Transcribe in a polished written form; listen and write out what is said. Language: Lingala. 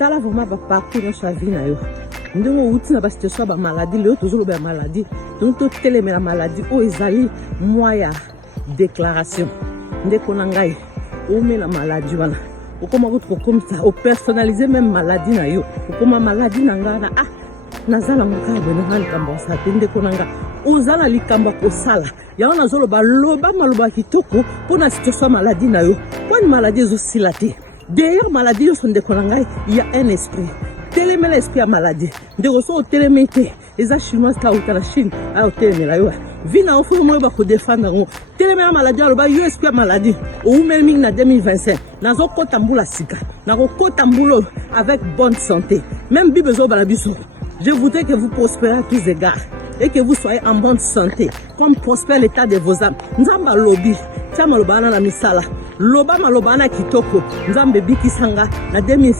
tala vraiment ba parcours dans sa vie na yo ndongo uti na ba situation ba maladie le toujours ba maladie donc to télémé la maladie o ezali moya déclaration ndeko na ngai o me la maladie wala o koma ko comme ça o personnaliser même maladie na yo o koma maladie na ngana nazala mukabe no hali kamba sa ndeko na nga ozala likamba ko sala ya ona zolo ba loba maloba kitoko pona situation maladie na yo pour une maladie zo silate d'ailleurs maladie yo sonde konanga il y a un esprit télémé l'esprit à maladie de ressort télémété les achimans ta ou la Chine a au télémé la yo vina au fond moi ba ko défendre ngo télémé la maladie aloba yo esprit à maladie ou même na 2025 nazo kota mbula sika nako kota mbulo avec bonne santé même bi bezo bala biso je voudrais que vous prospérez à tous égards et que vous soyez en bonne santé, comme prospère l'état de vos âmes. Nzamba lobby, tiens malobana na misala, loba malobana kitoko, nzambe biki sanga na 2000.